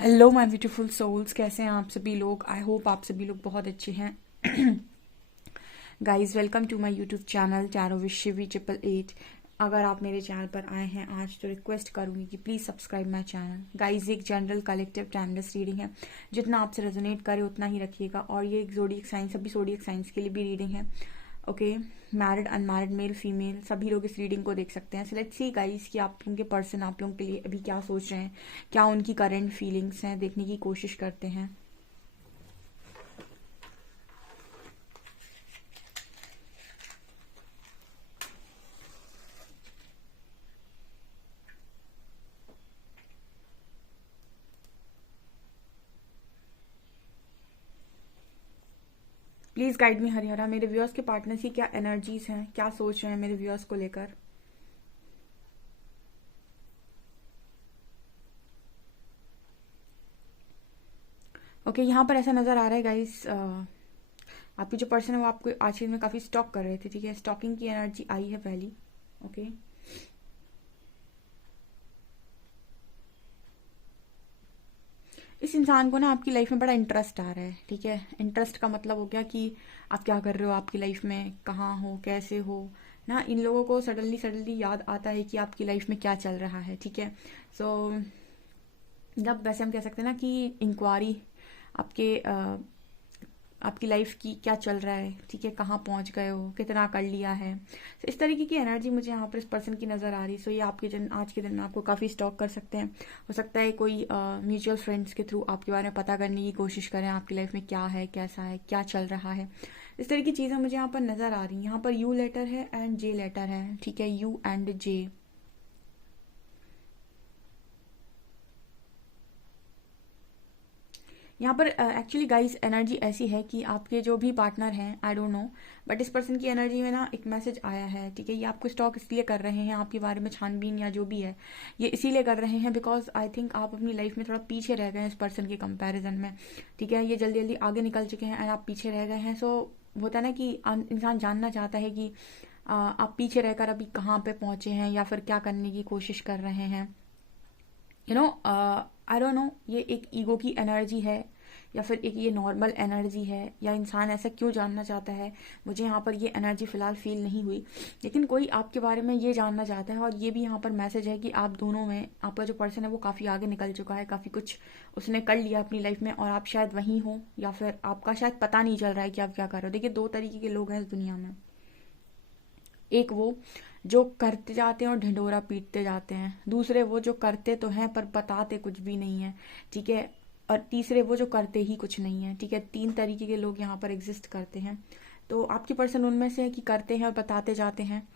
Hello my beautiful souls, कैसे हैं आप सभी लोग। आई होप आप सभी लोग बहुत अच्छे हैं। Guys, welcome to my YouTube channel tarot with Shivi 888। अगर आप मेरे चैनल पर आए हैं आज तो रिक्वेस्ट करूंगी कि please subscribe my channel. Guys, ये एक जनरल कलेक्टिव टाइमलेस रीडिंग है। जितना आपसे रेजोनेट करे उतना ही रखिएगा। और ये एक जोडियक साइंस, सभी जोडियक साइंस के लिए भी रीडिंग है। Okay, married unmarried male female सभी लोग इस रीडिंग को देख सकते हैं। सो लेट्स सी गाइस कि आप लोगों के पर्सन आप लोगों के लिए अभी क्या सोच रहे हैं, क्या उनकी करंट फीलिंग्स हैं, देखने की कोशिश करते हैं। Please guide me Harihara. मेरे व्यूअर्स के पार्टनर्स की क्या एनर्जीज हैं, क्या सोच रहे हैं मेरे व्यूअर्स को लेकर। ओके, यहाँ पर ऐसा नजर आ रहा है गाइस, आपकी जो पर्सन है वो आपको आज में काफी स्टॉक कर रहे थे। ठीक है, स्टॉकिंग की एनर्जी आई है पहली। ओके, इस इंसान को ना आपकी लाइफ में बड़ा इंटरेस्ट आ रहा है। ठीक है, इंटरेस्ट का मतलब हो गया कि आप क्या कर रहे हो आपकी लाइफ में, कहाँ हो, कैसे हो ना। इन लोगों को सडनली सडनली याद आता है कि आपकी लाइफ में क्या चल रहा है। ठीक है, सो जब वैसे हम कह सकते हैं ना कि इंक्वायरी आपके आपकी लाइफ की क्या चल रहा है। ठीक है, कहाँ पहुंच गए हो, कितना कर लिया है। तो इस तरीके की एनर्जी मुझे यहाँ पर इस पर्सन की नज़र आ रही। सो ये आपके दिन, आज के दिन में आपको काफ़ी स्टॉक कर सकते हैं। हो सकता है कोई म्यूचुअल फ्रेंड्स के थ्रू आपके बारे में पता करने की कोशिश करें, आपकी लाइफ में क्या है, कैसा है, क्या चल रहा है। इस तरह की चीज़ें मुझे यहाँ पर नज़र आ रही हैं। यहाँ पर यू लेटर है एंड जे लेटर है। ठीक है, यू एंड जे। यहाँ पर एक्चुअली गाइस एनर्जी ऐसी है कि आपके जो भी पार्टनर हैं, आई डोंट नो, बट इस पर्सन की एनर्जी में ना एक मैसेज आया है। ठीक है, ये आपको स्टॉक इसलिए कर रहे हैं, आपके बारे में छानबीन या जो भी है ये इसीलिए कर रहे हैं बिकॉज आई थिंक आप अपनी लाइफ में थोड़ा पीछे रह गए हैं इस पर्सन के कंपैरिजन में। ठीक है, ये जल्दी जल्दी आगे निकल चुके हैं एंड आप पीछे रह गए हैं। सो होता है ना कि इंसान जानना चाहता है कि आप पीछे रहकर अभी कहाँ पे पहुंचे हैं या फिर क्या करने की कोशिश कर रहे हैं। You know, I don't know, ये एक ईगो की एनर्जी है या फिर एक ये नॉर्मल एनर्जी है, या इंसान ऐसा क्यों जानना चाहता है। मुझे यहाँ पर ये एनर्जी फिलहाल फील नहीं हुई, लेकिन कोई आपके बारे में ये जानना चाहता है। और ये भी यहाँ पर मैसेज है कि आप दोनों में, आपका जो पर्सन है वो काफ़ी आगे निकल चुका है, काफ़ी कुछ उसने कर लिया अपनी लाइफ में, और आप शायद वहीं हो या फिर आपका शायद पता नहीं चल रहा है कि आप क्या कर रहे हो। देखिए, दो तरीके के लोग हैं इस दुनिया में। एक वो जो करते जाते हैं और ढिंढोरा पीटते जाते हैं, दूसरे वो जो करते तो हैं पर बताते कुछ भी नहीं है। ठीक है, और तीसरे वो जो करते ही कुछ नहीं है। ठीक है, तीन तरीके के लोग यहाँ पर एग्जिस्ट करते हैं। तो आपकी पर्सन उनमें से है कि करते हैं और बताते जाते हैं।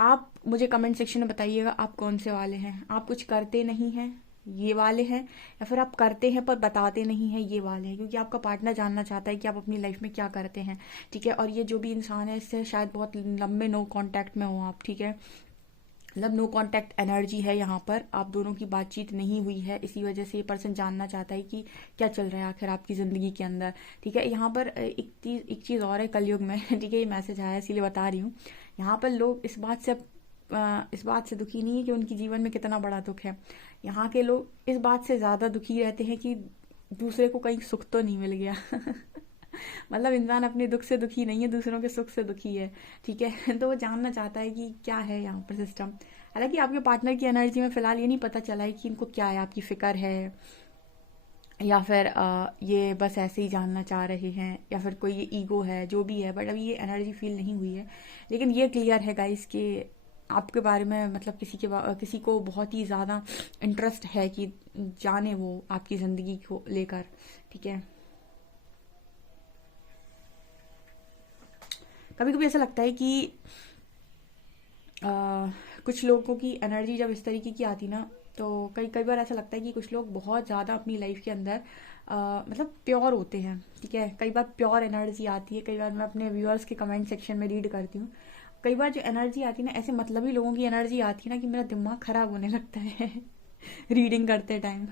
आप मुझे कमेंट सेक्शन में बताइएगा आप कौन से वाले हैं। आप कुछ करते नहीं हैं, ये वाले हैं, या फिर आप करते हैं पर बताते नहीं हैं, ये वाले हैं। क्योंकि आपका पार्टनर जानना चाहता है कि आप अपनी लाइफ में क्या करते हैं। ठीक है, और ये जो भी इंसान है इससे शायद बहुत लंबे नो कांटेक्ट में हो आप। ठीक है, मतलब नो कांटेक्ट एनर्जी है यहाँ पर, आप दोनों की बातचीत नहीं हुई है, इसी वजह से ये पर्सन जानना चाहता है कि क्या चल रहा है आखिर आपकी ज़िंदगी के अंदर। ठीक है, यहाँ पर एक चीज़ और है कलयुग में। ठीक है, ये मैसेज आया इसीलिए बता रही हूँ। यहाँ पर लोग इस बात से दुखी नहीं है कि उनके जीवन में कितना बड़ा दुख है। यहाँ के लोग इस बात से ज़्यादा दुखी रहते हैं कि दूसरे को कहीं सुख तो नहीं मिल गया। मतलब इंसान अपने दुख से दुखी नहीं है, दूसरों के सुख से दुखी है। ठीक है, तो वो जानना चाहता है कि क्या है यहाँ पर सिस्टम। हालांकि आपके पार्टनर की एनर्जी में फिलहाल ये नहीं पता चला है कि इनको क्या है, आपकी फिक्र है या फिर ये बस ऐसे ही जानना चाह रहे हैं, या फिर कोई ये ईगो है, जो भी है, बट अभी ये एनर्जी फील नहीं हुई है। लेकिन ये क्लियर है गाइस कि आपके बारे में, मतलब किसी को बहुत ही ज़्यादा इंटरेस्ट है कि जाने वो आपकी ज़िंदगी को लेकर। ठीक है, कभी कभी ऐसा लगता है कि कुछ लोगों की एनर्जी जब इस तरीके की आती ना, तो कई कई बार ऐसा लगता है कि कुछ लोग बहुत ज़्यादा अपनी लाइफ के अंदर मतलब प्योर होते हैं। ठीक है, कई बार प्योर एनर्जी आती है। कई बार मैं अपने व्यूअर्स के कमेंट सेक्शन में रीड करती हूँ। कई बार जो एनर्जी आती है ना, ऐसे मतलबी लोगों की एनर्जी आती है ना कि मेरा दिमाग खराब होने लगता है रीडिंग करते टाइम।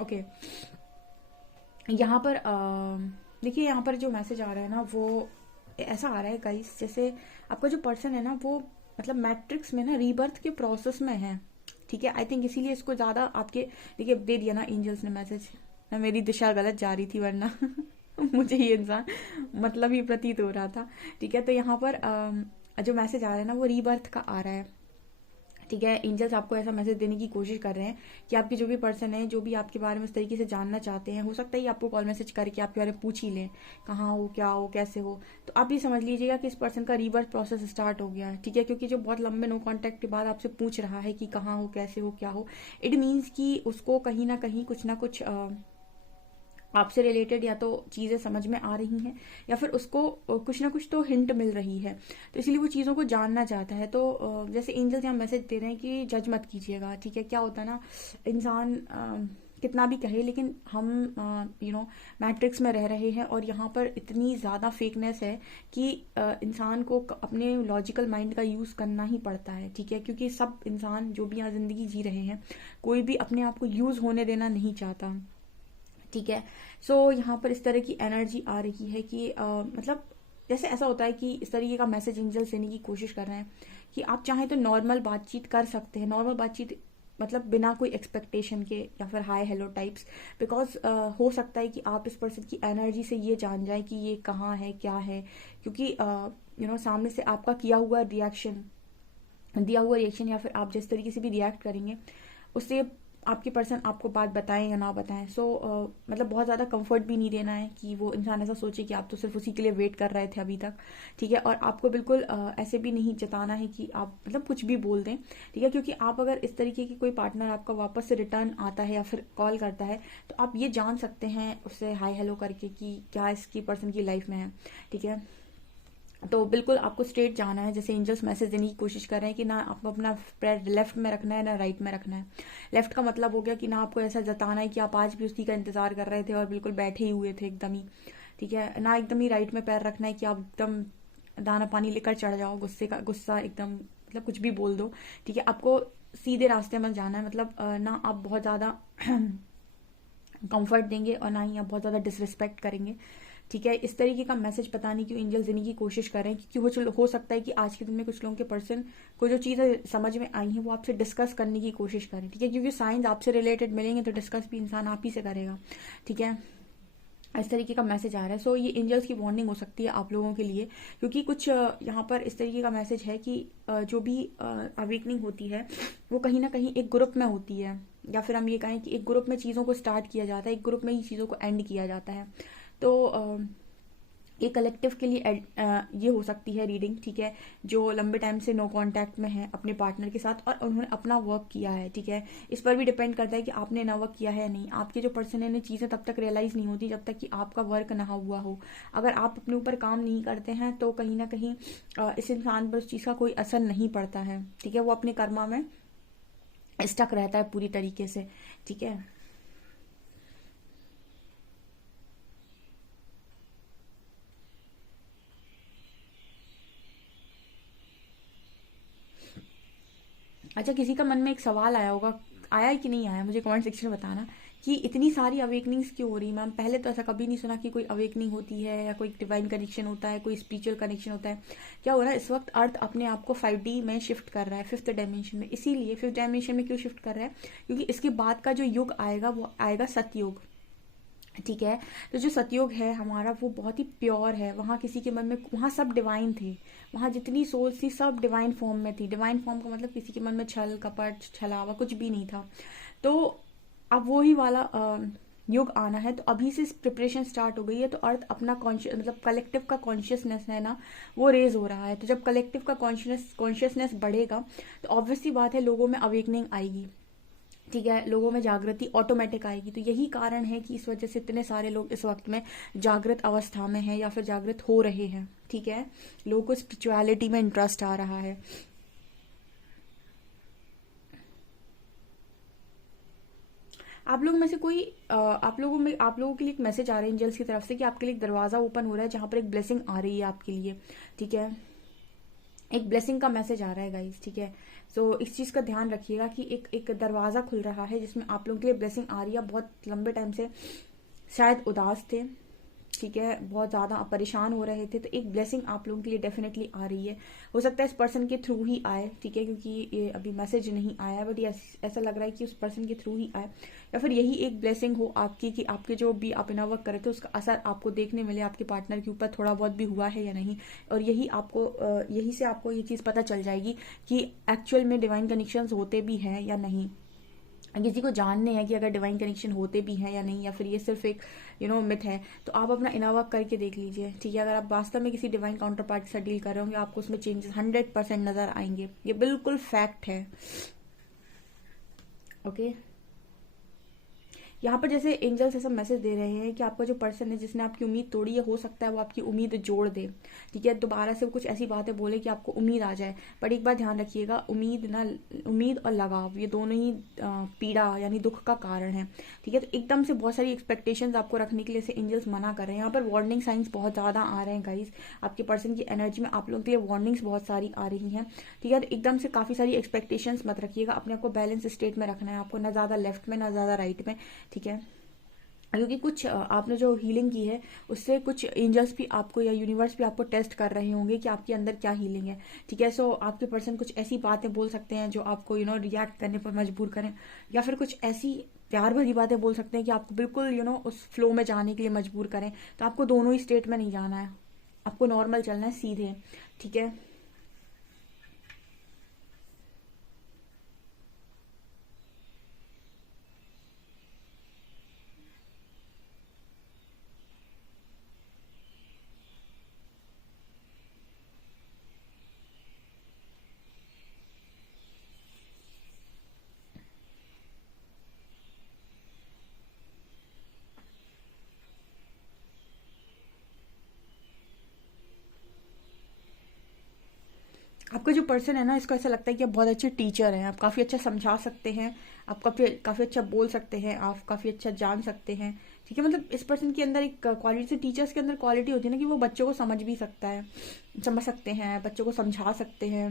ओके, यहाँ पर देखिए, यहाँ पर जो मैसेज आ रहा है ना वो ऐसा आ रहा है गाइस, जैसे आपका जो पर्सन है ना वो मतलब मैट्रिक्स में ना रीबर्थ के प्रोसेस में है। ठीक है, आई थिंक इसीलिए इसको ज़्यादा आपके, देखिए दे दिया ना एंजल्स ने मैसेज, ना मेरी दिशा गलत जा रही थी वरना मुझे ये इंसान मतलब ही प्रतीत हो रहा था। ठीक है, तो यहाँ पर जो मैसेज आ रहा है ना वो रीबर्थ का आ रहा है। ठीक है, एंजल्स आपको ऐसा मैसेज देने की कोशिश कर रहे हैं कि आपके जो भी पर्सन है, जो भी आपके बारे में इस तरीके से जानना चाहते हैं, हो सकता है ये आपको कॉल मैसेज करके आपके बारे में पूछ ही लें, कहाँ हो, क्या हो, कैसे हो। तो आप ये समझ लीजिएगा कि इस पर्सन का रीबर्थ प्रोसेस स्टार्ट हो गया है। ठीक है, क्योंकि जो बहुत लंबे नो कॉन्टैक्ट के बाद आपसे पूछ रहा है कि कहाँ हो, कैसे हो, क्या हो, इट मीन्स कि उसको कहीं ना कुछ आपसे रिलेटेड या तो चीज़ें समझ में आ रही हैं, या फिर उसको कुछ ना कुछ तो हिंट मिल रही है, तो इसलिए वो चीज़ों को जानना चाहता है। तो जैसे एंजल्स यहाँ मैसेज दे रहे हैं कि जज मत कीजिएगा। ठीक है, क्या होता है ना, इंसान कितना भी कहे, लेकिन हम मैट्रिक्स में रह रहे हैं और यहाँ पर इतनी ज़्यादा फेकनेस है कि इंसान को अपने लॉजिकल माइंड का यूज़ करना ही पड़ता है। ठीक है, क्योंकि सब इंसान जो भी यहाँ ज़िंदगी जी रहे हैं, कोई भी अपने आप को यूज़ होने देना नहीं चाहता। ठीक है, सो यहाँ पर इस तरह की एनर्जी आ रही है कि मतलब जैसे ऐसा होता है कि इस तरीके का मैसेज एंजल्स देने की कोशिश कर रहे हैं कि आप चाहें तो नॉर्मल बातचीत कर सकते हैं। नॉर्मल बातचीत मतलब बिना कोई एक्सपेक्टेशन के या फिर हाय हेलो टाइप्स, बिकॉज हो सकता है कि आप इस पर्सन की एनर्जी से ये जान जाए कि ये कहाँ है, क्या है, क्योंकि सामने से आपका दिया हुआ रिएक्शन या फिर आप जिस तरीके से भी रिएक्ट करेंगे, उससे आपके पर्सन आपको बात बताएं या ना बताएं, सो मतलब बहुत ज़्यादा कंफर्ट भी नहीं देना है कि वो इंसान ऐसा सोचे कि आप तो सिर्फ उसी के लिए वेट कर रहे थे अभी तक। ठीक है, और आपको बिल्कुल ऐसे भी नहीं जताना है कि आप मतलब कुछ भी बोल दें। ठीक है, क्योंकि आप अगर इस तरीके की कोई पार्टनर आपका वापस से रिटर्न आता है या फिर कॉल करता है, तो आप ये जान सकते हैं उससे हाय हेलो करके कि क्या इसकी पर्सन की लाइफ में है। ठीक है, तो बिल्कुल आपको स्ट्रेट जाना है, जैसे एंजल्स मैसेज देने की कोशिश कर रहे हैं कि ना आपको अपना पैर लेफ्ट में रखना है ना राइट में रखना है। लेफ्ट का मतलब हो गया कि ना आपको ऐसा जताना है कि आप आज भी उसी का इंतजार कर रहे थे और बिल्कुल बैठे ही हुए थे एकदम ही। ठीक है, ना एकदम ही राइट में पैर रखना है कि आप एकदम दाना पानी लेकर चढ़ जाओ, गुस्सा एकदम मतलब कुछ भी बोल दो। ठीक है, आपको सीधे रास्ते में जाना है, मतलब ना आप बहुत ज़्यादा कंफर्ट देंगे और ना ही आप बहुत ज़्यादा डिसरिस्पेक्ट करेंगे। ठीक है, इस तरीके का मैसेज पता नहीं क्यों एंजल्स देने की कोशिश कर रहे हैं, क्योंकि हो सकता है कि आज के दिन में कुछ लोगों के पर्सन को जो चीज़ें समझ में आई हैं वो आपसे डिस्कस करने की कोशिश करें। ठीक है, क्योंकि साइंस आपसे रिलेटेड मिलेंगे तो डिस्कस भी इंसान आप ही से करेगा। ठीक है, इस तरीके का मैसेज आ रहा है। सो ये एंजल्स की वार्निंग हो सकती है आप लोगों के लिए, क्योंकि कुछ यहाँ पर इस तरीके का मैसेज है कि जो भी अवेकनिंग होती है वो कहीं ना कहीं एक ग्रुप में होती है, या फिर हम ये कहें कि एक ग्रुप में चीज़ों को स्टार्ट किया जाता है, एक ग्रुप में ही चीज़ों को एंड किया जाता है। तो ये कलेक्टिव के लिए ये हो सकती है रीडिंग। ठीक है, जो लंबे टाइम से नो कांटेक्ट में है अपने पार्टनर के साथ और उन्होंने अपना वर्क किया है। ठीक है, इस पर भी डिपेंड करता है कि आपने ना वर्क किया है या नहीं। आपके जो पर्सन है चीज़ें तब तक रियलाइज नहीं होती जब तक कि आपका वर्क ना हुआ हो। अगर आप अपने ऊपर काम नहीं करते हैं तो कहीं ना कहीं इस इंसान पर उस चीज़ का कोई असर नहीं पड़ता है। ठीक है, वो अपने कर्मा में स्टक रहता है पूरी तरीके से। ठीक है, अच्छा, किसी का मन में एक सवाल आया होगा, आया है कि नहीं आया, मुझे कमेंट सेक्शन में बताना कि इतनी सारी अवेकनिंग्स क्यों हो रही मैम। पहले तो ऐसा कभी नहीं सुना कि कोई अवेकनिंग होती है या कोई डिवाइन कनेक्शन होता है, कोई स्पिरिचुअल कनेक्शन होता है। क्या हो रहा है इस वक्त, अर्थ अपने आप को 5D में शिफ्ट कर रहा है, फिफ्थ डायमेंशन में। इसीलिए फिफ्थ डायमेंशन में क्यों शिफ्ट कर रहा है, क्योंकि इसके बाद का जो युग आएगा वो आएगा सतयुग। ठीक है, तो जो सतयुग है हमारा वो बहुत ही प्योर है। वहाँ किसी के मन में, वहाँ सब डिवाइन थे, वहाँ जितनी सोल्स थी सब डिवाइन फॉर्म में थी। डिवाइन फॉर्म का मतलब किसी के मन में छल कपट छलावा कुछ भी नहीं था। तो अब वो ही वाला युग आना है, तो अभी से प्रिपरेशन स्टार्ट हो गई है। तो अर्थ अपना कॉन्शियस मतलब कलेक्टिव का कॉन्शियसनेस है ना वो रेज हो रहा है। तो जब कलेक्टिव का कॉन्शियसनेस बढ़ेगा तो ऑब्वियसली बात है लोगों में अवेकनिंग आएगी। ठीक है, लोगों में जागृति ऑटोमेटिक आएगी। तो यही कारण है कि इस वजह से इतने सारे लोग इस वक्त में जागृत अवस्था में हैं या फिर जागृत हो रहे हैं। ठीक है, लोगों को स्पिरिचुअलिटी में इंटरेस्ट आ रहा है। आप लोगों में से कोई आप लोगों के लिए एक मैसेज आ रहा है एंजल्स की तरफ से कि आपके लिए एक दरवाजा ओपन हो रहा है जहां पर एक ब्लेसिंग आ रही है आपके लिए। ठीक है, एक ब्लेसिंग का मैसेज आ रहा है गाइस। ठीक है, सो इस चीज का ध्यान रखिएगा कि एक एक दरवाजा खुल रहा है जिसमें आप लोगों के लिए ब्लेसिंग आ रही है। बहुत लंबे टाइम से शायद उदास थे, ठीक है, बहुत ज़्यादा परेशान हो रहे थे, तो एक ब्लेसिंग आप लोगों के लिए डेफिनेटली आ रही है। हो सकता है इस पर्सन के थ्रू ही आए, ठीक है, क्योंकि ये अभी मैसेज नहीं आया, बट ये ऐसा लग रहा है कि उस पर्सन के थ्रू ही आए, या फिर यही एक ब्लेसिंग हो आपकी कि आपके जो भी आप इनर वर्क कर रहे थे उसका असर आपको देखने मिले, आपके पार्टनर के ऊपर थोड़ा बहुत भी हुआ है या नहीं। और यही से आपको ये चीज़ पता चल जाएगी कि एक्चुअल में डिवाइन कनेक्शंस होते भी हैं या नहीं। किसी को जानने हैं कि अगर डिवाइन कनेक्शन होते भी हैं या नहीं, या फिर ये सिर्फ एक मिथ है, तो आप अपना इनर वर्क करके देख लीजिए, ठीक है। अगर आप वास्तव में किसी डिवाइन काउंटर पार्ट के साथ डील कर रहे होंगे, आपको उसमें चेंजेस 100% नजर आएंगे, ये बिल्कुल फैक्ट है। ओके, यहाँ पर जैसे एंजल्स ऐसा मैसेज दे रहे हैं कि आपका जो पर्सन है जिसने आपकी उम्मीद तोड़ी है, हो सकता है वो आपकी उम्मीद जोड़ दे, ठीक है। दोबारा से वो कुछ ऐसी बातें बोले कि आपको उम्मीद आ जाए, पर एक बात ध्यान रखिएगा, उम्मीद और लगाव ये दोनों ही पीड़ा यानी दुख का कारण है, ठीक है। तो एकदम से बहुत सारी एक्सपेक्टेशंस आपको रखने के लिए एंजल्स मना कर रहे हैं। यहाँ पर वार्निंग साइंस बहुत ज़्यादा आ रहे हैं गाइस, आपके पर्सन की एनर्जी में आप लोगों के लिए वार्निंग्स बहुत सारी आ रही हैं, ठीक है। तो एकदम से काफ़ी सारी एक्सपेक्टेशंस मत रखिएगा, अपने आपको बैलेंस स्टेट में रखना है आपको, ना ज़्यादा लेफ्ट में ना ज़्यादा राइट में, ठीक है। क्योंकि कुछ आपने जो हीलिंग की है उससे कुछ एंजल्स भी आपको या यूनिवर्स भी आपको टेस्ट कर रहे होंगे कि आपके अंदर क्या हीलिंग है, ठीक है। सो आपके पर्सन कुछ ऐसी बातें बोल सकते हैं जो आपको रिएक्ट करने पर मजबूर करें, या फिर कुछ ऐसी प्यार भरी बातें बोल सकते हैं कि आपको बिल्कुल उस फ्लो में जाने के लिए मजबूर करें। तो आपको दोनों ही स्टेट में नहीं जाना है, आपको नॉर्मल चलना है, सीधे, ठीक है। आपका जो पर्सन है ना, इसको ऐसा लगता है कि आप बहुत अच्छे टीचर हैं, आप काफ़ी अच्छा समझा सकते हैं, आप काफ़ी अच्छा बोल सकते हैं, आप काफ़ी अच्छा जान सकते हैं, ठीक है। मतलब इस पर्सन के अंदर एक क्वालिटी, से टीचर्स के अंदर क्वालिटी होती है ना कि वो बच्चों को समझ भी सकता है, समझ सकते हैं, बच्चों को समझा सकते हैं।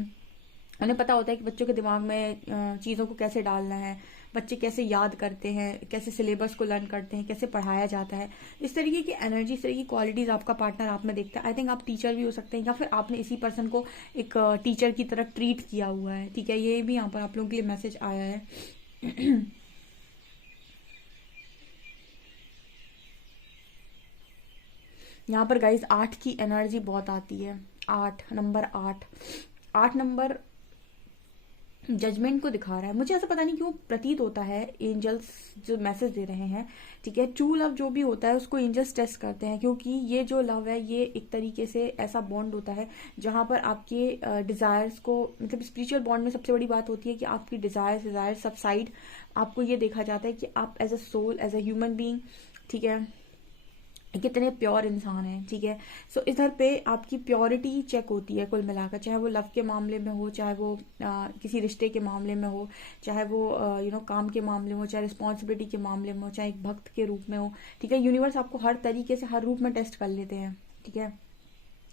उन्हें पता होता है कि बच्चों के दिमाग में चीज़ों को कैसे डालना है, बच्चे कैसे याद करते हैं, कैसे सिलेबस को लर्न करते हैं, कैसे पढ़ाया जाता है। इस तरीके की एनर्जी, इस तरीके की क्वालिटीज़ आपका पार्टनर आप में देखता है। आई थिंक आप टीचर भी हो सकते हैं, या फिर आपने इसी पर्सन को एक टीचर की तरह ट्रीट किया हुआ है, ठीक है। ये भी यहाँ पर आप लोगों के लिए मैसेज आया है। यहाँ पर गाइज 8 की एनर्जी बहुत आती है, 8 नंबर, 8 नंबर जजमेंट को दिखा रहा है। मुझे ऐसा पता नहीं क्यों प्रतीत होता है, एंजल्स जो मैसेज दे रहे हैं, ठीक है, ट्रू लव जो भी होता है उसको एंजल्स टेस्ट करते हैं, क्योंकि ये जो लव है ये एक तरीके से ऐसा बॉन्ड होता है जहां पर आपके डिजायर्स को, मतलब स्पिरिचुअल बॉन्ड में सबसे बड़ी बात होती है कि आपकी डिजायर्स सबसाइड, आपको ये देखा जाता है कि आप as a soul, as a human being, ठीक है, कितने प्योर इंसान हैं, ठीक है। सो इधर पे आपकी प्योरिटी चेक होती है कुल मिलाकर, चाहे वो लव के मामले में हो, चाहे वो किसी रिश्ते के मामले में हो, चाहे वो काम के मामले में हो, चाहे रिस्पॉन्सिबिलिटी के मामले में हो, चाहे एक भक्त के रूप में हो, ठीक है। यूनिवर्स आपको हर तरीके से हर रूप में टेस्ट कर लेते हैं, ठीक है।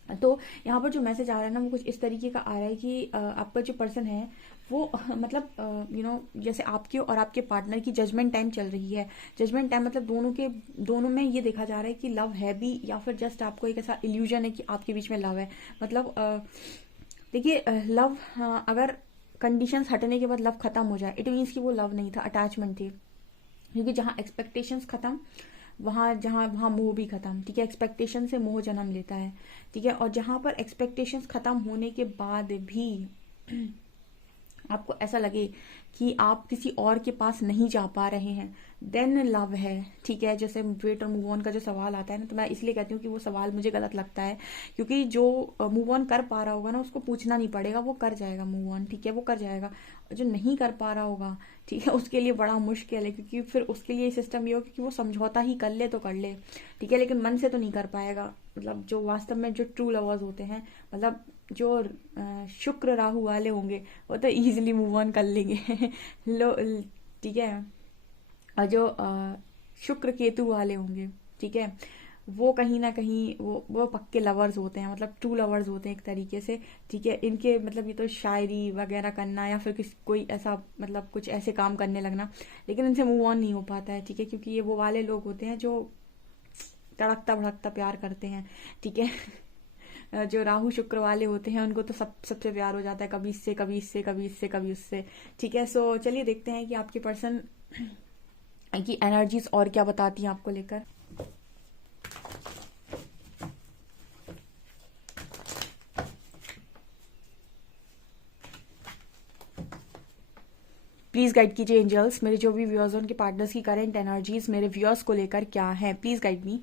तो यहाँ पर जो मैसेज आ रहा है ना, वो कुछ इस तरीके का आ रहा है कि आपका जो पर्सन है वो मतलब जैसे आपके और आपके पार्टनर की जजमेंट टाइम चल रही है। जजमेंट टाइम मतलब दोनों में ये देखा जा रहा है कि लव है भी, या फिर जस्ट आपको एक ऐसा इल्यूजन है कि आपके बीच में लव है। मतलब देखिए, लव अगर कंडीशंस हटने के बाद लव खत्म हो जाए, इट मीन्स कि वो लव नहीं था, अटैचमेंट थी। क्योंकि जहाँ एक्सपेक्टेशंस खत्म, वहाँ मोह भी खत्म, ठीक है। एक्सपेक्टेशन से मोह जन्म लेता है, ठीक है। और जहाँ पर एक्सपेक्टेशंस खत्म होने के बाद भी आपको ऐसा लगे कि आप किसी और के पास नहीं जा पा रहे हैं, देन लव है, ठीक है। जैसे वेट और मूव ऑन का जो सवाल आता है ना, तो मैं इसलिए कहती हूँ कि वो सवाल मुझे गलत लगता है, क्योंकि जो मूव ऑन कर पा रहा होगा ना, उसको पूछना नहीं पड़ेगा, वो कर जाएगा मूव ऑन, ठीक है, वो कर जाएगा। जो नहीं कर पा रहा होगा, ठीक है, उसके लिए बड़ा मुश्किल है, क्योंकि फिर उसके लिए सिस्टम ये होगा कि वो समझौता ही कर ले तो कर ले, ठीक है, लेकिन मन से तो नहीं कर पाएगा। मतलब जो वास्तव में जो ट्रू लवर्स होते हैं, मतलब जो शुक्र राहु वाले होंगे, वो तो इजीली मूव ऑन कर लेंगे। लो, ठीक है। और जो शुक्र केतु वाले होंगे, ठीक है, वो कहीं ना कहीं वो पक्के लवर्स होते हैं, मतलब ट्रू लवर्स होते हैं एक तरीके से, ठीक है। इनके मतलब ये तो शायरी वगैरह करना या फिर कोई ऐसा मतलब कुछ ऐसे काम करने लगना, लेकिन इनसे मूव ऑन नहीं हो पाता है, ठीक है, क्योंकि ये वो वाले लोग होते हैं जो तड़कता भड़कता प्यार करते हैं, ठीक है। जो राहु शुक्र वाले होते हैं उनको तो सबसे प्यार हो जाता है, कभी इससे कभी इससे कभी इससे कभी उससे, ठीक है। सो चलिए देखते हैं कि आपके पर्सन की एनर्जीज और क्या बताती हैं आपको लेकर। प्लीज गाइड कीजिए एंजल्स, मेरे जो भी व्यूअर्स हैं उनके पार्टनर्स की करंट एनर्जीज मेरे व्यूअर्स को लेकर क्या है, प्लीज गाइड मी।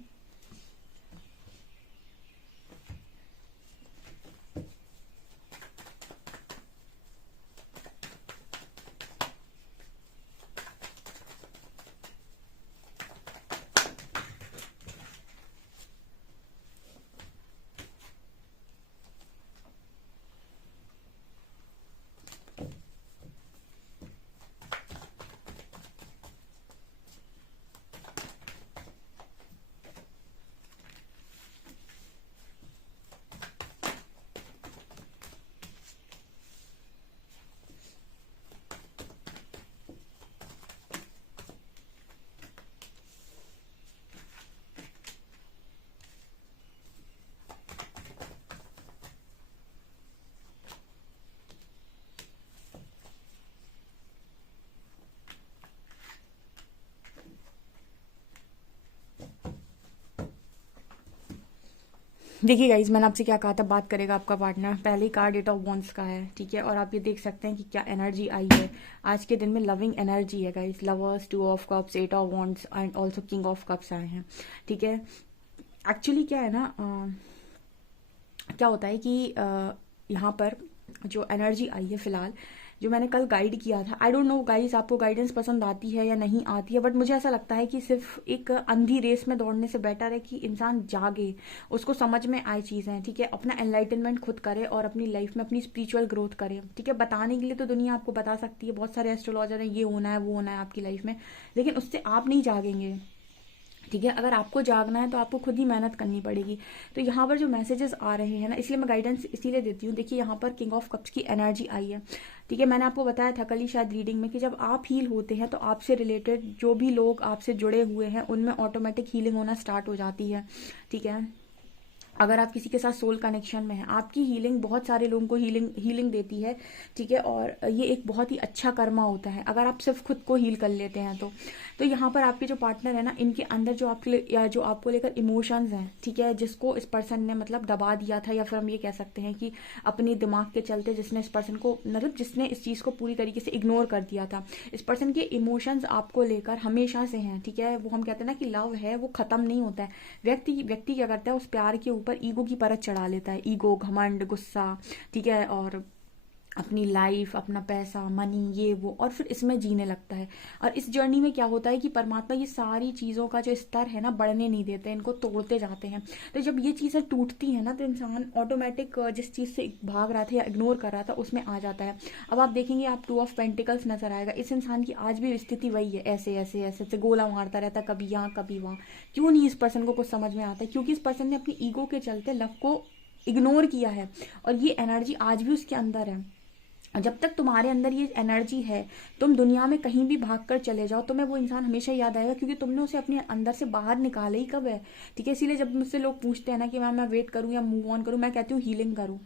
देखिए गाइज, मैंने आपसे क्या कहा था, बात करेगा आपका पार्टनर। पहले ही कार्ड 8 ऑफ वॉन्ड्स का है, ठीक है। और आप ये देख सकते हैं कि क्या एनर्जी आई है आज के दिन में। लविंग एनर्जी है guys, lovers, 2 of cups, 8 of wands and also king of cups आए हैं, ठीक है। एक्चुअली क्या है ना, क्या होता है कि यहाँ पर जो एनर्जी आई है फिलहाल, जो मैंने कल गाइड किया था, आई डोंट नो गाइस आपको गाइडेंस पसंद आती है या नहीं आती है, बट मुझे ऐसा लगता है कि सिर्फ एक अंधी रेस में दौड़ने से बेटर है कि इंसान जागे, उसको समझ में आए चीज़ें, ठीक है। अपना एनलाइटनमेंट खुद करे और अपनी लाइफ में अपनी स्पिरिचुअल ग्रोथ करे, ठीक है। बताने के लिए तो दुनिया आपको बता सकती है, बहुत सारे एस्ट्रोलॉजर हैं, ये होना है वो होना है आपकी लाइफ में, लेकिन उससे आप नहीं जागेंगे, ठीक है। अगर आपको जागना है तो आपको खुद ही मेहनत करनी पड़ेगी। तो यहाँ पर जो मैसेजेस आ रहे हैं ना, इसलिए मैं गाइडेंस इसीलिए देती हूँ। देखिए यहाँ पर किंग ऑफ कप्स की एनर्जी आई है, ठीक है। मैंने आपको बताया था कल ही शायद रीडिंग में कि जब आप हील होते हैं तो आपसे रिलेटेड जो भी लोग आपसे जुड़े हुए हैं उनमें ऑटोमेटिक हीलिंग होना स्टार्ट हो जाती है, ठीक है। अगर आप किसी के साथ सोल कनेक्शन में हैं, आपकी हीलिंग बहुत सारे लोगों को हीलिंग देती है, ठीक है। और ये एक बहुत ही अच्छा कर्मा होता है अगर आप सिर्फ खुद को हील कर लेते हैं तो यहाँ पर आपके जो पार्टनर है ना, इनके अंदर जो आपके या जो आपको लेकर इमोशंस हैं, ठीक है, जिसको इस पर्सन ने मतलब दबा दिया था, या फिर हम ये कह सकते हैं कि अपने दिमाग के चलते जिसने इस पर्सन को मतलब जिसने इस चीज़ को पूरी तरीके से इग्नोर कर दिया था, इस पर्सन के इमोशंस आपको लेकर हमेशा से हैं, ठीक है। वो हम कहते हैं ना कि लव है वो खत्म नहीं होता है। व्यक्ति क्या करता है, उस प्यार के ऊपर ईगो की परत चढ़ा लेता है, ईगो, घमंड, गुस्सा, ठीक है, और अपनी लाइफ, अपना पैसा, मनी, ये वो, और फिर इसमें जीने लगता है। और इस जर्नी में क्या होता है कि परमात्मा ये सारी चीज़ों का जो स्तर है ना बढ़ने नहीं देते, इनको तोड़ते जाते हैं। तो जब ये चीज़ें टूटती हैं ना तो इंसान ऑटोमेटिक जिस चीज़ से भाग रहा था या इग्नोर कर रहा था उसमें आ जाता है। अब आप देखेंगे, आप 2 ऑफ पेंटिकल्स नजर आएगा, इस इंसान की आज भी स्थिति वही है, ऐसे ऐसे ऐसे ऐसे गोला मारता रहता है, कभी यहाँ कभी वहाँ। क्यों नहीं इस पर्सन को कुछ समझ में आता है? क्योंकि इस पर्सन ने अपनी ईगो के चलते लव को इग्नोर किया है, और ये एनर्जी आज भी उसके अंदर है। जब तक तुम्हारे अंदर ये एनर्जी है, तुम दुनिया में कहीं भी भागकर चले जाओ, तुम्हें वो इंसान हमेशा याद आएगा, क्योंकि तुमने उसे अपने अंदर से बाहर निकाला ही कब है, ठीक है। इसीलिए जब मुझसे लोग पूछते हैं ना कि मैम मैं वेट करूं या मूव ऑन करूं, मैं कहती हूँ हीलिंग करूं,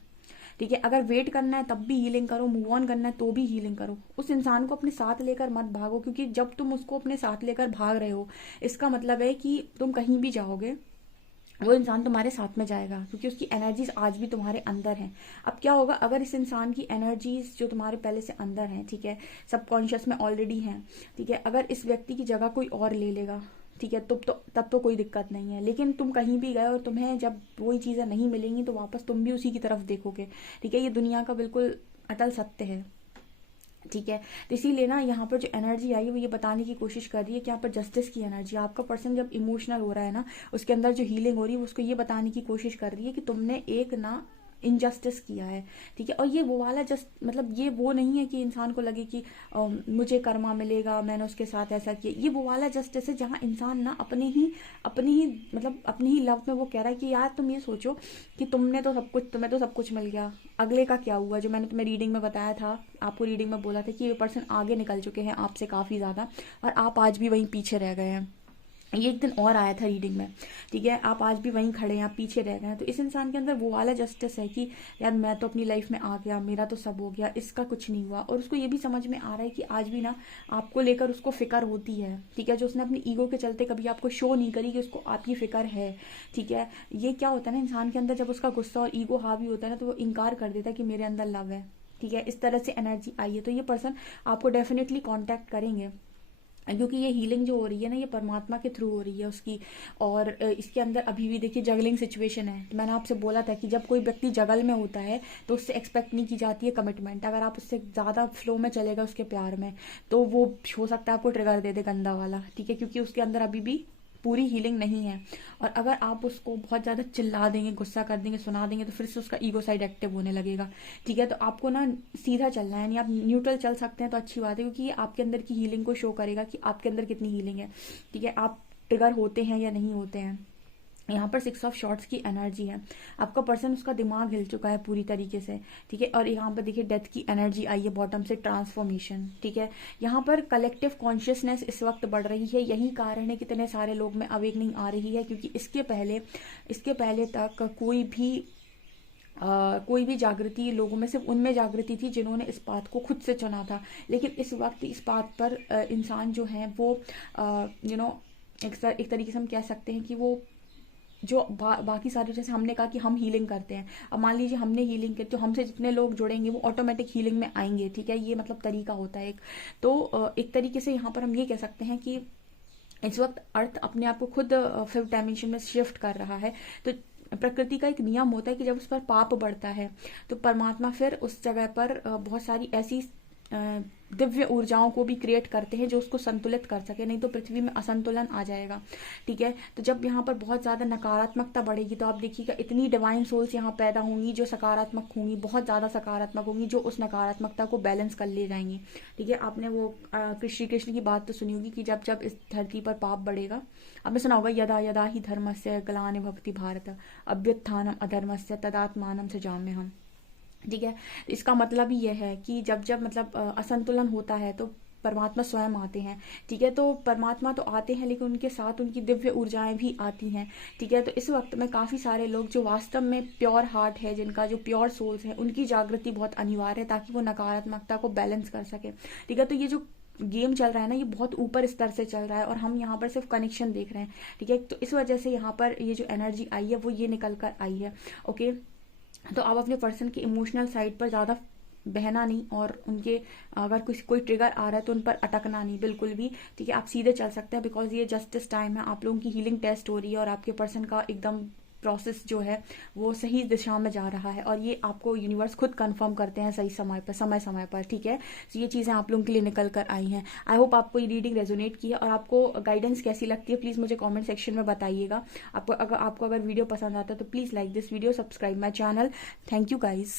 ठीक है। अगर वेट करना है तब भी हीलिंग करो, मूव ऑन करना है तो भी हीलिंग करो। उस इंसान को अपने साथ लेकर मत भागो, क्योंकि जब तुम उसको अपने साथ लेकर भाग रहे हो, इसका मतलब है कि तुम कहीं भी जाओगे वो इंसान तुम्हारे साथ में जाएगा, क्योंकि उसकी एनर्जीज आज भी तुम्हारे अंदर हैं। अब क्या होगा, अगर इस इंसान की एनर्जीज जो तुम्हारे पहले से अंदर हैं, ठीक है, सबकॉन्शियस में ऑलरेडी हैं, ठीक है, अगर इस व्यक्ति की जगह कोई और ले लेगा, ठीक है, तब तो कोई दिक्कत नहीं है। लेकिन तुम कहीं भी गए और तुम्हें जब वही चीज़ें नहीं मिलेंगी तो वापस तुम भी उसी की तरफ देखोगे, ठीक है। ये दुनिया का बिल्कुल अटल सत्य है, ठीक है। तो इसीलिए ना यहाँ पर जो एनर्जी आई है वो ये बताने की कोशिश कर रही है कि यहाँ पर जस्टिस की एनर्जी, आपका पर्सन जब इमोशनल हो रहा है ना, उसके अंदर जो हीलिंग हो रही है वो उसको ये बताने की कोशिश कर रही है कि तुमने एक ना इनजस्टिस किया है, ठीक है। और ये वो वाला जस्ट मतलब ये वो नहीं है कि इंसान को लगे कि मुझे कर्मा मिलेगा, मैंने उसके साथ ऐसा किया। ये वो वाला जस्टिस है जहाँ इंसान ना अपनी ही मतलब अपनी ही लव में वो कह रहा है कि यार तुम ये सोचो कि तुम्हें तो सब कुछ मिल गया, अगले का क्या हुआ। जो मैंने तुम्हें रीडिंग में बताया था, आपको रीडिंग में बोला था कि ये पर्सन आगे निकल चुके हैं आपसे काफ़ी ज़्यादा, और आप आज भी वहीं पीछे रह गए हैं, ये एक दिन और आया था रीडिंग में, ठीक है। आप आज भी वहीं खड़े हैं, आप पीछे रह गए हैं, तो इस इंसान के अंदर वो वाला जस्टिस है कि यार मैं तो अपनी लाइफ में आ गया, मेरा तो सब हो गया, इसका कुछ नहीं हुआ। और उसको ये भी समझ में आ रहा है कि आज भी ना आपको लेकर उसको फिक्र होती है, ठीक है। जो उसने अपनी ईगो के चलते कभी आपको शो नहीं करी कि उसको आपकी फिक्र है, ठीक है। ये क्या होता है ना, इंसान के अंदर जब उसका गुस्सा और ईगो हावी होता है ना, तो वो इनकार कर देता है कि मेरे अंदर लव है, ठीक है। इस तरह से एनर्जी आई है, तो ये पर्सन आपको डेफिनेटली कांटेक्ट करेंगे, क्योंकि ये हीलिंग जो हो रही है ना, ये परमात्मा के थ्रू हो रही है उसकी। और इसके अंदर अभी भी देखिए जगलिंग सिचुएशन है। तो मैंने आपसे बोला था कि जब कोई व्यक्ति जगल में होता है तो उससे एक्सपेक्ट नहीं की जाती है कमिटमेंट। अगर आप उससे ज़्यादा फ्लो में चलेगा उसके प्यार में, तो वो हो सकता है आपको ट्रिगर दे दे गंदा वाला, ठीक है, क्योंकि उसके अंदर अभी भी पूरी हीलिंग नहीं है। और अगर आप उसको बहुत ज़्यादा चिल्ला देंगे, गुस्सा कर देंगे, सुना देंगे, तो फिर से उसका ईगो साइड एक्टिव होने लगेगा, ठीक है। तो आपको ना सीधा चलना है, यानी आप न्यूट्रल चल सकते हैं तो अच्छी बात है, क्योंकि ये आपके अंदर की हीलिंग को शो करेगा कि आपके अंदर कितनी हीलिंग है, ठीक है। आप ट्रिगर होते हैं या नहीं होते हैं। यहाँ पर 6 ऑफ शॉर्ट्स की एनर्जी है। आपका पर्सन, उसका दिमाग हिल चुका है पूरी तरीके से, ठीक है। और यहाँ पर देखिए डेथ की एनर्जी आई है बॉटम से, ट्रांसफॉर्मेशन, ठीक है। यहाँ पर कलेक्टिव कॉन्शियसनेस इस वक्त बढ़ रही है। यही कारण है कि इतने सारे लोग में अवेकनिंग आ रही है, क्योंकि इसके पहले तक कोई भी जागृति लोगों में सिर्फ उनमें जागृति थी जिन्होंने इस बात को खुद से चुना था। लेकिन इस वक्त इस बात पर इंसान जो है वो एक तरीके से हम कह सकते हैं कि वो जो बाकी सारे, जैसे हमने कहा कि हम हीलिंग करते हैं, अब मान लीजिए हमने हीलिंग की तो हमसे जितने लोग जुड़ेंगे वो ऑटोमेटिक हीलिंग में आएंगे, ठीक है। ये मतलब तरीका होता है एक। तो एक तरीके से यहाँ पर हम ये कह सकते हैं कि इस वक्त अर्थ अपने आप को खुद 5th डायमेंशन में शिफ्ट कर रहा है। तो प्रकृति का एक नियम होता है कि जब उस पर पाप बढ़ता है तो परमात्मा फिर उस जगह पर बहुत सारी ऐसी दिव्य ऊर्जाओं को भी क्रिएट करते हैं जो उसको संतुलित कर सके, नहीं तो पृथ्वी में असंतुलन आ जाएगा, ठीक है। तो जब यहाँ पर बहुत ज़्यादा नकारात्मकता बढ़ेगी तो आप देखिएगा इतनी डिवाइन सोल्स यहाँ पैदा होंगी जो सकारात्मक होंगी, बहुत ज़्यादा सकारात्मक होंगी, जो उस नकारात्मकता को बैलेंस कर ले जाएंगी, ठीक है। आपने वो श्री कृष्ण की बात तो सुनी होगी कि जब जब इस धरती पर पाप बढ़ेगा, आपने सुना होगा यदा यदा ही धर्मस्य ग्लानिर्भवति भारत अभ्युत्थानम अधर्मस्य तदात्मानं सृजाम्यहम्, ठीक है। इसका मतलब ही यह है कि जब जब मतलब असंतुलन होता है तो परमात्मा स्वयं आते हैं, ठीक है। तो परमात्मा तो आते हैं लेकिन उनके साथ उनकी दिव्य ऊर्जाएं भी आती हैं, ठीक है। तो इस वक्त में काफ़ी सारे लोग जो वास्तव में प्योर हार्ट है, जिनका जो प्योर सोल्स है, उनकी जागृति बहुत अनिवार्य है ताकि वो नकारात्मकता को बैलेंस कर सके, ठीक है। तो ये जो गेम चल रहा है ना, ये बहुत ऊपर स्तर से चल रहा है और हम यहाँ पर सिर्फ कनेक्शन देख रहे हैं, ठीक है। तो इस वजह से यहाँ पर ये जो एनर्जी आई है वो ये निकल कर आई है, ओके। तो आप अपने पर्सन के इमोशनल साइड पर ज़्यादा बहना नहीं, और उनके अगर कोई ट्रिगर आ रहा है तो उन पर अटकना नहीं बिल्कुल भी, ठीक है। आप सीधे चल सकते हैं, बिकॉज ये जस्टिस टाइम है, आप लोगों की हीलिंग टेस्ट हो रही है और आपके पर्सन का एकदम प्रोसेस जो है वो सही दिशा में जा रहा है, और ये आपको यूनिवर्स खुद कंफर्म करते हैं सही समय पर, ठीक है। तो ये चीज़ें आप लोगों के लिए निकल कर आई हैं। आई होप आपको ये रीडिंग रेजोनेट की है, और आपको गाइडेंस कैसी लगती है प्लीज़ मुझे कमेंट सेक्शन में बताइएगा। आपको अगर वीडियो पसंद आता है तो please like this video, subscribe my channel. Thank you guys.